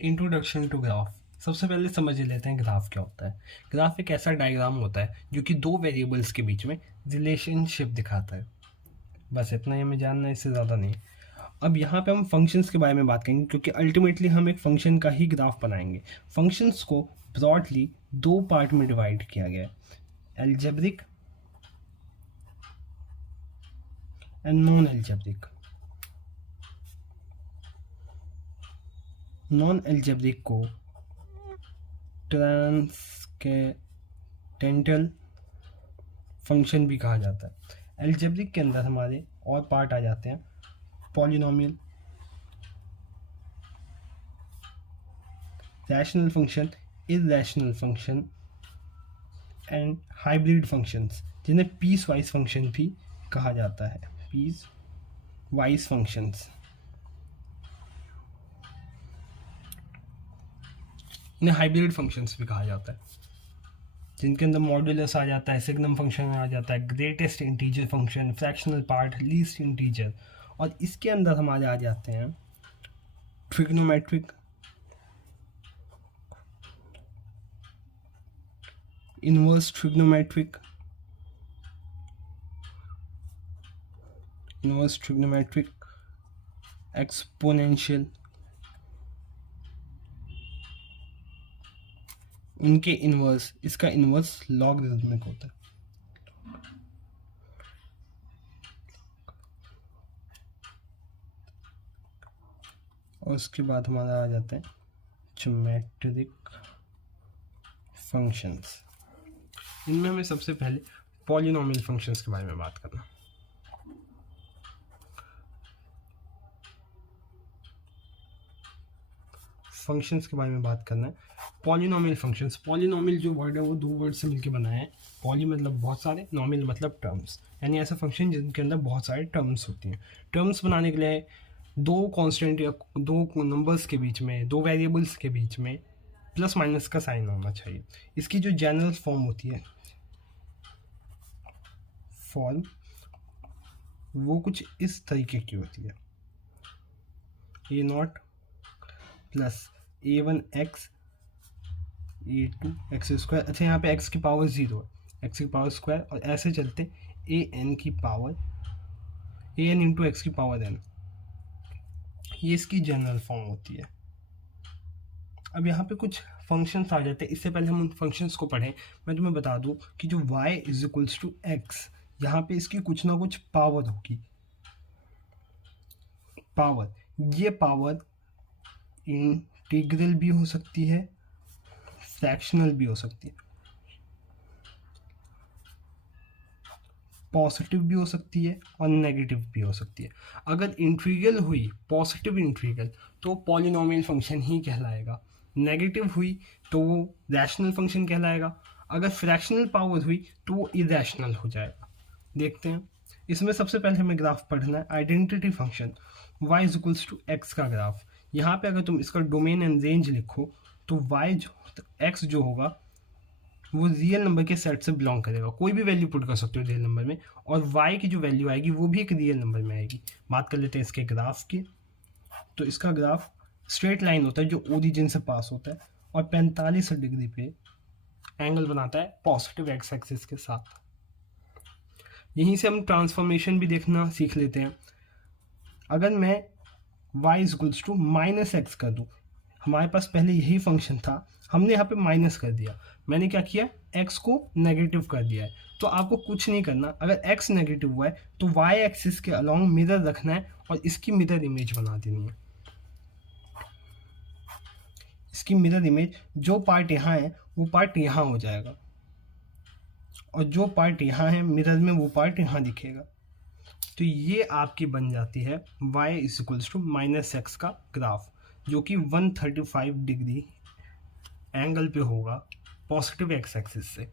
Introduction to graph. सबसे पहले समझ लेते हैं ग्राफ क्या होता है। ग्राफ एक ऐसा डायग्राम होता है जो कि दो वेरिएबल्स के बीच में रिलेशनशिप दिखाता है। बस इतना ही हमें जानना है, इससे ज़्यादा नहीं। अब यहाँ पे हम फंक्शंस के बारे में बात करेंगे क्योंकि अल्टीमेटली हम एक फंक्शन का ही ग्राफ बनाएंगे। फंक्शंस को ब्रॉडली दो पार्ट में डिवाइड किया गया है, algebraic and non algebraic. Non algebraic को ट्रांसकेंडेंटल फंक्शन भी कहा जाता है। एल्जेब्रिक के अंदर हमारे और पार्ट आ जाते हैं, polynomial, rational function, irrational function and hybrid functions, जिन्हें पीस वाइज फंक्शन भी कहा जाता है। पीस वाइज फंक्शंस, इन्हें हाइब्रिड फंक्शंस भी कहा जाता है, जिनके अंदर मॉड्यूलस आ जाता है, सिग्नम फंक्शन आ जाता है, greatest integer function, fractional part, least integer. और इसके अंदर हमारे आ जाते हैं ट्रिग्नोमेट्रिक, इनवर्स ट्रिग्नोमेट्रिक, एक्सपोनेंशियल, उनके इनवर्स, इसका इनवर्स लॉगरिथमिक होता है। और उसके बाद हमारा आ जाता है ज्योमेट्रिक फंक्शंस। इनमें हमें सबसे पहले पॉलिनोमियल फंक्शंस के बारे में बात करना। फंक्शंस के बारे में बात करना है। पॉलिनोमियल फंक्शंस, पॉलिनोमियल जो वर्ड है वो दो वर्ड से मिलकर बना है। पॉली मतलब बहुत सारे, नोमियल मतलब टर्म्स, यानी ऐसा फंक्शन जिनके अंदर बहुत सारे टर्म्स होती हैं। टर्म्स बनाने के लिए दो कांस्टेंट या दो नंबर्स के बीच में, दो वेरिएबल्स के बीच में प्लस माइनस का साइन होना चाहिए। इसकी जो जनरल फॉर्म होती है, फॉर्म, वो कुछ इस तरीके की होती है, ए नॉट प्लस a1x a2x²। अच्छा, यहाँ पे x की पावर 0 है, x की पावर स्क्वायर, और ऐसे चलते an की पावर an इंटू एक्स की पावर n, ये इसकी जनरल फॉर्म होती है। अब यहाँ पे कुछ फंक्शंस आ जाते हैं। इससे पहले हम उन फंक्शंस को पढ़ें, मैं तुम्हें बता दूँ कि जो y is equals to x, यहाँ पे इसकी कुछ ना कुछ पावर होगी। पावर, ये पावर इंटीग्रल भी हो सकती है, फ्रैक्शनल भी हो सकती है, पॉजिटिव भी हो सकती है और नेगेटिव भी हो सकती है। अगर इंटीग्रल हुई पॉजिटिव इंटीग्रल तो पॉलिनोमियल फंक्शन ही कहलाएगा, नेगेटिव हुई तो वो रैशनल फंक्शन कहलाएगा, अगर फ्रैक्शनल पावर हुई तो वो इरैशनल हो जाएगा। देखते हैं। इसमें सबसे पहले हमें ग्राफ पढ़ना है, identity function y is equals to x का ग्राफ। यहाँ पे अगर तुम इसका डोमेन एंड रेंज लिखो तो x जो होगा वो रियल नंबर के सेट से बिलोंग करेगा, कोई भी वैल्यू पुट कर सकते हो रियल नंबर में, और y की जो वैल्यू आएगी वो भी एक रियल नंबर में आएगी। बात कर लेते हैं इसके ग्राफ की। तो इसका ग्राफ स्ट्रेट लाइन होता है जो ओरिजिन से पास होता है और 45 डिग्री पे एंगल बनाता है पॉजिटिव एक्स एक्सिस के साथ। यहीं से हम ट्रांसफॉर्मेशन भी देखना सीख लेते हैं। अगर मैं y is equals to minus x कर दूँ, हमारे पास पहले यही फंक्शन था, हमने यहाँ पे माइनस कर दिया, मैंने क्या किया, x को नेगेटिव कर दिया है। तो आपको कुछ नहीं करना, अगर x नेगेटिव हुआ है तो y एक्सिस के अलोंग मिरर रखना है और इसकी मिरर इमेज बना देनी है। इसकी मिरर इमेज, जो पार्ट यहाँ है वो पार्ट यहाँ हो जाएगा, और जो पार्ट यहाँ है मिरर में वो पार्ट यहाँ दिखेगा। तो ये आपकी बन जाती है y is equals to minus x का ग्राफ, जो कि 135 डिग्री एंगल पे होगा पॉजिटिव एक्स एक्सिस से।